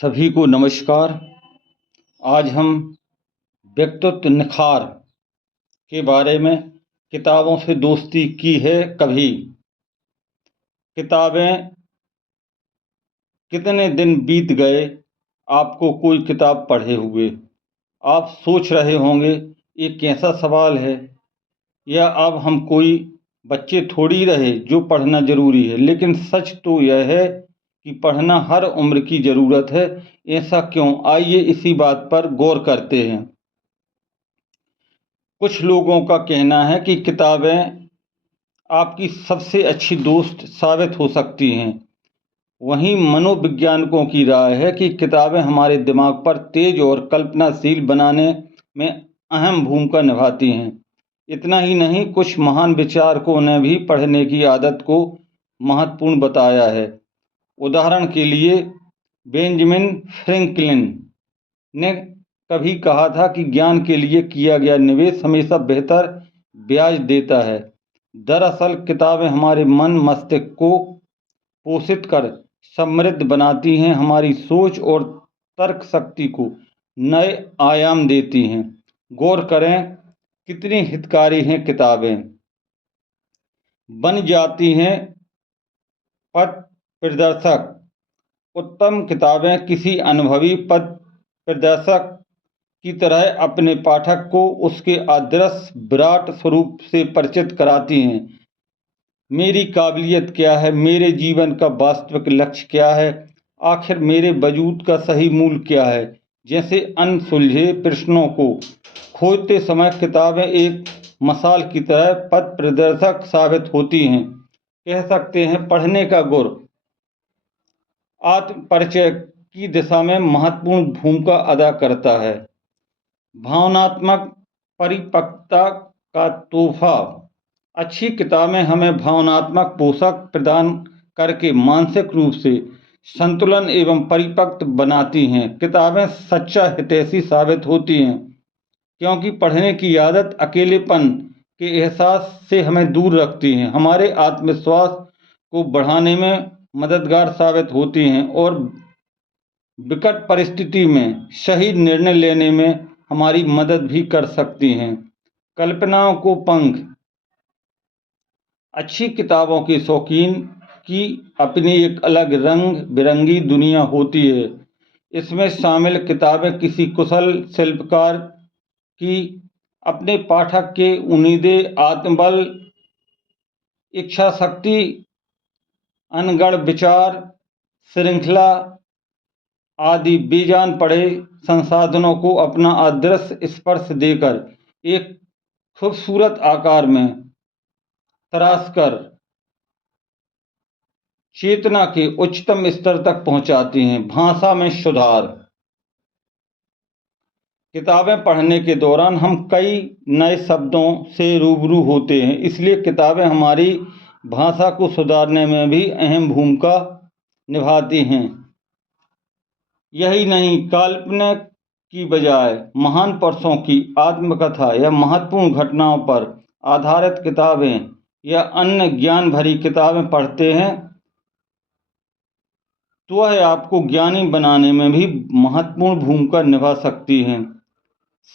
सभी को नमस्कार। आज हम व्यक्तित्व निखार के बारे में किताबों से दोस्ती की है कभी। किताबें कितने दिन बीत गए आपको कोई किताब पढ़े हुए। आप सोच रहे होंगे ये कैसा सवाल है, या अब हम कोई बच्चे थोड़ी रहे जो पढ़ना जरूरी है। लेकिन सच तो यह है कि पढ़ना हर उम्र की ज़रूरत है। ऐसा क्यों, आइए इसी बात पर गौर करते हैं। कुछ लोगों का कहना है कि किताबें आपकी सबसे अच्छी दोस्त साबित हो सकती हैं। वहीं मनोवैज्ञानिकों की राय है कि किताबें हमारे दिमाग पर तेज और कल्पनाशील बनाने में अहम भूमिका निभाती हैं। इतना ही नहीं, कुछ महान विचारकों ने भी पढ़ने की आदत को महत्वपूर्ण बताया है। उदाहरण के लिए बेंजामिन फ्रैंकलिन ने कभी कहा था कि ज्ञान के लिए किया गया निवेश हमेशा बेहतर ब्याज देता है। दरअसल किताबें हमारे मन मस्तिष्क को पोषित कर समृद्ध बनाती हैं, हमारी सोच और तर्क शक्ति को नए आयाम देती हैं। गौर करें कितनी हितकारी हैं किताबें। बन जाती हैं पथ प्रदर्शक। उत्तम किताबें किसी अनुभवी पथ प्रदर्शक की तरह अपने पाठक को उसके आदर्श विराट स्वरूप से परिचित कराती हैं। मेरी काबिलियत क्या है, मेरे जीवन का वास्तविक लक्ष्य क्या है, आखिर मेरे वजूद का सही मूल क्या है, जैसे अनसुलझे प्रश्नों को खोजते समय किताबें एक मशाल की तरह पथ प्रदर्शक साबित होती हैं। कह सकते हैं पढ़ने का गुर आत्म परिचय की दिशा में महत्वपूर्ण भूमिका अदा करता है। भावनात्मक परिपक्वता का तोहफा। अच्छी किताबें हमें भावनात्मक पोषक प्रदान करके मानसिक रूप से संतुलन एवं परिपक्व बनाती हैं। किताबें सच्चा हितैषी साबित होती हैं, क्योंकि पढ़ने की आदत अकेलेपन के एहसास से हमें दूर रखती हैं, हमारे आत्मविश्वास को बढ़ाने में मददगार साबित होती हैं और विकट परिस्थिति में सही निर्णय लेने में हमारी मदद भी कर सकती हैं। कल्पनाओं को पंख। अच्छी किताबों के शौकीन की अपनी एक अलग रंग बिरंगी दुनिया होती है। इसमें शामिल किताबें किसी कुशल शिल्पकार की अपने पाठक के उम्मीदें, आत्मबल, इच्छा शक्ति, अनगढ़ विचार श्रृंखला आदि बेजान पड़े संसाधनों को अपना अदृश्य स्पर्श देकर एक खूबसूरत आकार में तराशकर चेतना के उच्चतम स्तर तक पहुंचाती हैं। भाषा में सुधार। किताबें पढ़ने के दौरान हम कई नए शब्दों से रूबरू होते हैं, इसलिए किताबें हमारी भाषा को सुधारने में भी अहम भूमिका निभाती हैं। यही नहीं, काल्पनिक की बजाय महान पुरुषों की आत्मकथा या महत्वपूर्ण घटनाओं पर आधारित किताबें या अन्य ज्ञान भरी किताबें पढ़ते हैं तो वह आपको ज्ञानी बनाने में भी महत्वपूर्ण भूमिका निभा सकती हैं।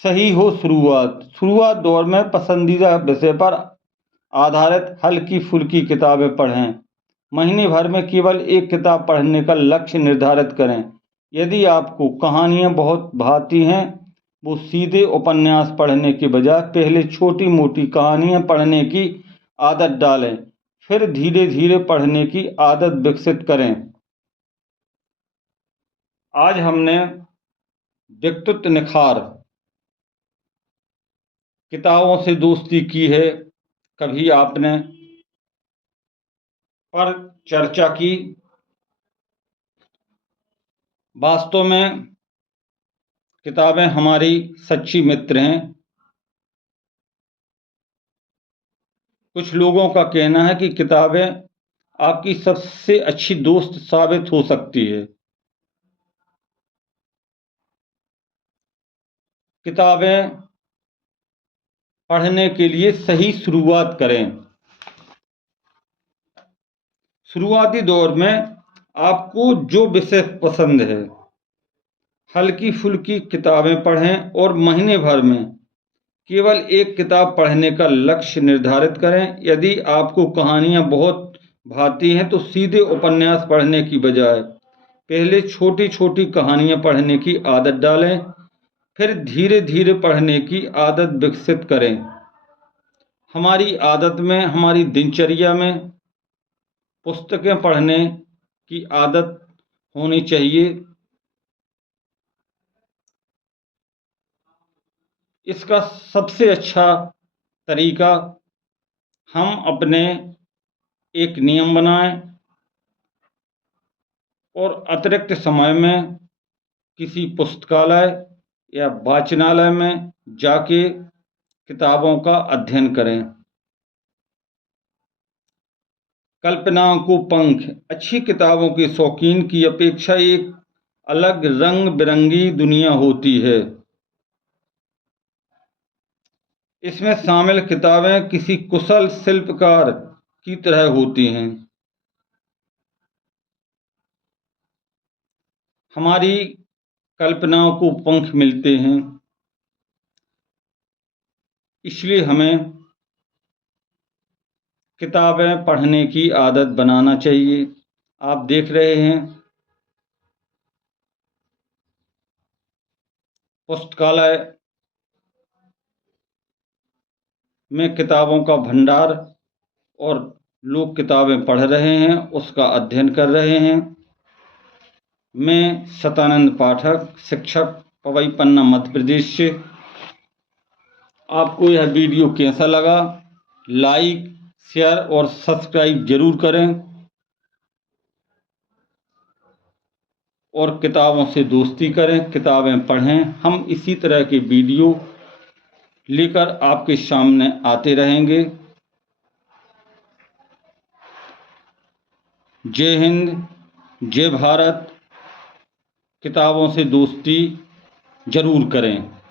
सही हो शुरुआत दौर में पसंदीदा विषय पर आधारित हल्की फुल्की किताबें पढ़ें। महीने भर में केवल एक किताब पढ़ने का लक्ष्य निर्धारित करें। यदि आपको कहानियाँ बहुत भाती हैं, वो सीधे उपन्यास पढ़ने के बजाय पहले छोटी मोटी कहानियाँ पढ़ने की आदत डालें, फिर धीरे धीरे पढ़ने की आदत विकसित करें। आज हमने व्यक्तित्व निखार, किताबों से दोस्ती की है कभी आपने, पर चर्चा की। वास्तव में किताबें हमारी सच्ची मित्र हैं। कुछ लोगों का कहना है कि किताबें आपकी सबसे अच्छी दोस्त साबित हो सकती है। किताबें पढ़ने के लिए सही शुरुआत करें। शुरुआती दौर में आपको जो विषय पसंद है हल्की फुल्की किताबें पढ़ें और महीने भर में केवल एक किताब पढ़ने का लक्ष्य निर्धारित करें। यदि आपको कहानियाँ बहुत भाती हैं तो सीधे उपन्यास पढ़ने की बजाय पहले छोटी छोटी कहानियाँ पढ़ने की आदत डालें, फिर धीरे धीरे पढ़ने की आदत विकसित करें। हमारी आदत में, हमारी दिनचर्या में पुस्तकें पढ़ने की आदत होनी चाहिए। इसका सबसे अच्छा तरीका, हम अपने एक नियम बनाएं और अतिरिक्त समय में किसी पुस्तकालय या वाचनालय में जाके किताबों का अध्ययन करें। कल्पनाओं को पंख अच्छी किताबों के शौकीन की अपेक्षा एक अलग रंग बिरंगी दुनिया होती है। इसमें शामिल किताबें किसी कुशल शिल्पकार की तरह होती हैं। हमारी कल्पनाओं को पंख मिलते हैं, इसलिए हमें किताबें पढ़ने की आदत बनाना चाहिए। आप देख रहे हैं पुस्तकालय में किताबों का भंडार, और लोग किताबें पढ़ रहे हैं, उसका अध्ययन कर रहे हैं। मैं सतानंद पाठक, शिक्षक, पवई पन्ना, मध्य प्रदेश से। आपको यह वीडियो कैसा लगा? लाइक, शेयर और सब्सक्राइब जरूर करें और किताबों से दोस्ती करें, किताबें पढ़ें। हम इसी तरह के वीडियो लेकर आपके सामने आते रहेंगे। जय हिंद, जय भारत। किताबों से दोस्ती जरूर करें।